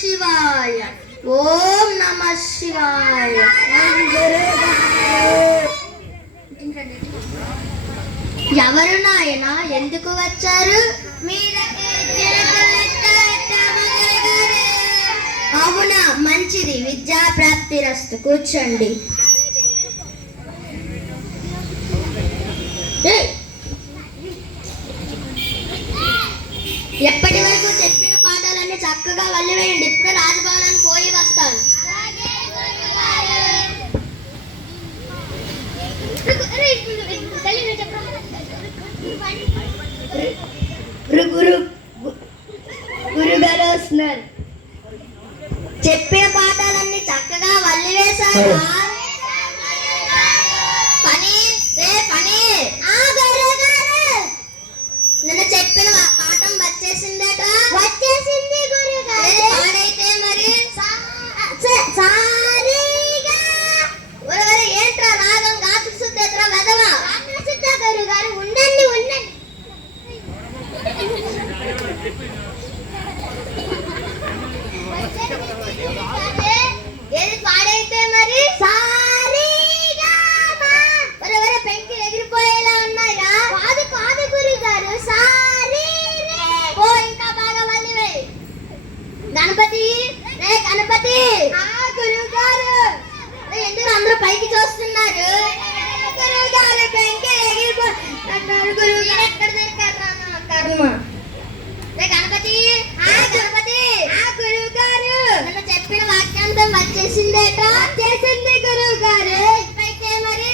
శివాయ. ఓం నమ శివాయ. ఎవరు నాయన, ఎందుకు వచ్చారు? అవునా, మంచిది. విద్యా ప్రాప్తిరస్తు. కూర్చోండి. ఎప్పటి వరకు చెప్పిన పాఠాలన్నీ చక్కగా వల్లివేయండి. ఇప్పుడే రాజభవనానికి పోయి వస్తాను. గురుగారు వస్తున్నారు. చెప్పిన పాఠాలన్నీ చక్కగా వల్లివేశారు. నిన్న చెప్పిన పాఠం వచ్చేసిందట. వచ్చేసింది గురుగారు. పాడైతే మరి ఏంట్రా రాగం గాపిస్తుందేట్రా వెదవా? గురుగారు ఉండండి ఉండండి. ఏది పాడైతే మరి పెంకి ఎగిరిపోయేలా ఉన్నాయా? కాదు కాదు గురుగారు, సారీ. ఓ ఇంకా బాగా వల్లివే. గణపతి, రే గణపతి. గురుగారు. ఎందుకు అందరూ పైకి చూస్తున్నారు? గురుగారు పెంకి ఎగిరిపోతున్నారు. గురుగారు ఎక్కడ దొరికారు కర్మ. రే గణపతి, గణపతి. గురుగారు నన్ను చెప్పిన వాక్యాంతం వచ్చేసిందేట. వచ్చేసింది గురుగారు. అయితే మరి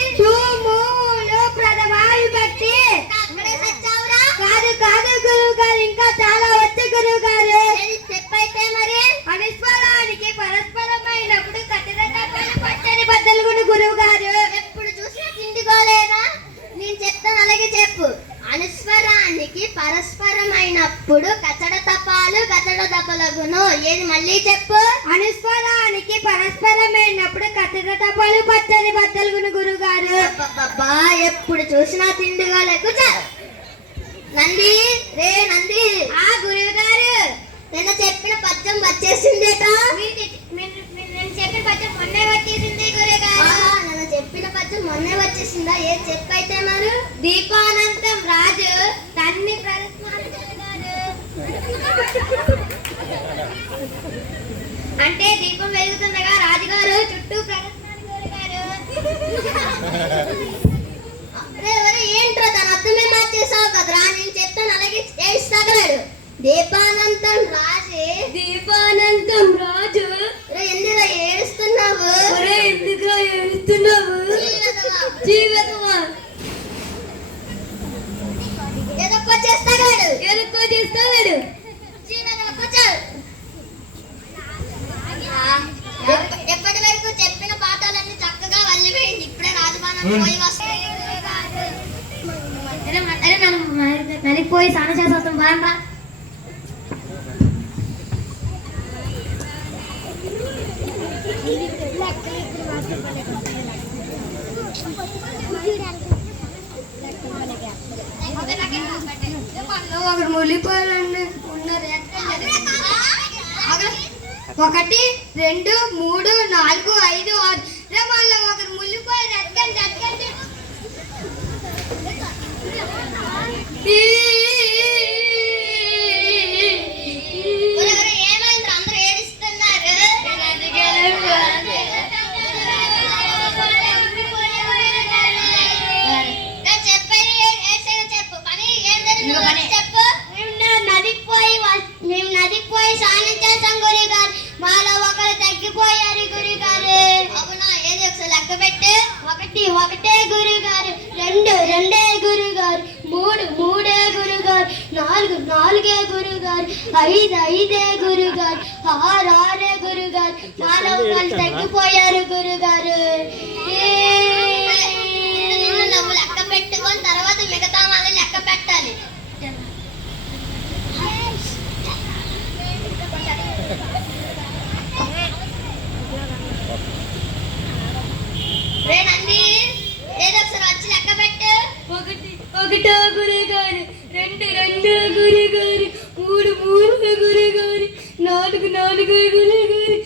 కాదు కాదు గురుగారు, ఇంకా చాలా వచ్చే గురుగారు. చెప్పైతే మరి అనుస్వరానికి పరస్పరమైనప్పుడు పచ్చని బద్దలుగును గురుగారు. ఎప్పుడు చూసినా తిండిగోలేనా? నేను చెప్తాను, అలాగే చెప్పు. అనుస్వరానికి పరస్పరమైనప్పుడు కచడ తపాలు కచడ దపలగును. ఏది మళ్ళీ చెప్పు. అనుస్వరానికి పరస్పరమైనప్పుడు కచడ తపాలు పచ్చని బద్దలుగును గురుగారు. ఎప్పుడు చూసినా తిండిగోలే. కూర్చో. నంది, రే నంది. గురువు గారు నిన్న చెప్పిన పద్యం వచ్చేసిందేట. నేను చెప్పిన పద్యం మొన్నే వచ్చేసింది గురువు గారు. నిన్న చెప్పిన పద్యం మొన్నే వచ్చేసిందా? ఏది చెప్పైతే మరి. దీపానంతం రాజు తన్ని అంటే దీపం వెలుగుతుండగా రాజుగారు చుట్టూ ప్రదర్శనాలు ఏంట్రా దాని అర్థమే మార్చేసావు కదరా? నేను చెప్తాను, అలాగే చేయిస్తాగలడు. దీపానంతం రాజే. దీపానంతం రాజు. ఎందుకు ఏడుస్తున్నావు? ఎందుకు ఏడుస్తున్నావు? ఏదొక్క చేస్తాగలడు. ఏదొక్క చేస్తాగలడు. ఎప్పటి వరకు చెప్పిన పాఠాలన్నీ చక్కగా వల్లివేయండి. ఇప్పుడే రాజభవనానికి పోయి వస్తాయి. నదికి పోయి స్నానం చేసి వస్తాం. బాగా ఒకటి ములిపోయాలండి ఉన్నారు. 1 2 3 4 5 6 మళ్ళీ ఒకరు ములిపోయారు. ఎత్కండి ఎత్కండి. ఏమైంది? అందరూ ఏడుస్తున్నారు. చెప్పు పని ఏం జరిగింది చెప్పు. మేము నదికి పోయి స్నానం చేసాం గురువు గారు. మాలో ఒకరు తగ్గిపోయారు గురువు గారు. అవునా? ఏది ఒకసారి లెక్క పెట్టు. 1 1 గురువు గారు. 2 2 గురువు గారు. 3 3 గురువు గారు. 4 4 గురువు గారు. 5 5 గురువు గారు. 6 6 గురువు గారు. మాలో ఒకరు తగ్గిపోయారు గురువు గారు. నువ్వు లెక్క పెట్టుకొని తర్వాత మిగతా వాళ్ళు లెక్క పెట్టాలి. నంది, ఏదో ఒకసారి వచ్చి లెక్క పెట్టు. 1 గురువు గారు. 2 2 గురువు గారు. 3 3 గురువు గారు. నాలుగు నాలుగు గురుగారు,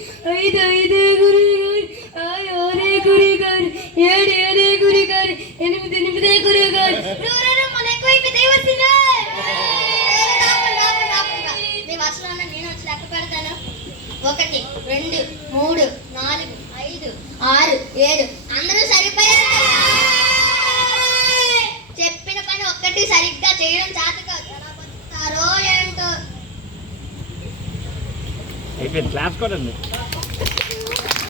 ఐదు ఐదే గురుగారు, ఆరు ఆరే గురుగారు, ఏడు ఏడే గురుగారు, ఎనిమిది ఎనిమిదే గురుగారు. మన ఎక్కువైపోతే వచ్చిందా? నీ వర్షంలో నేను వచ్చి లెక్క పెడతాను. 1 2 3 4 5 6 7 అందరూ సరిపోయారు. చెప్పిన పని ఒక్కటి సరిగ్గా చేయడం చేత కాదు. ఎలా బతుకుతారో ఏంటో. క్లాస్ కూడా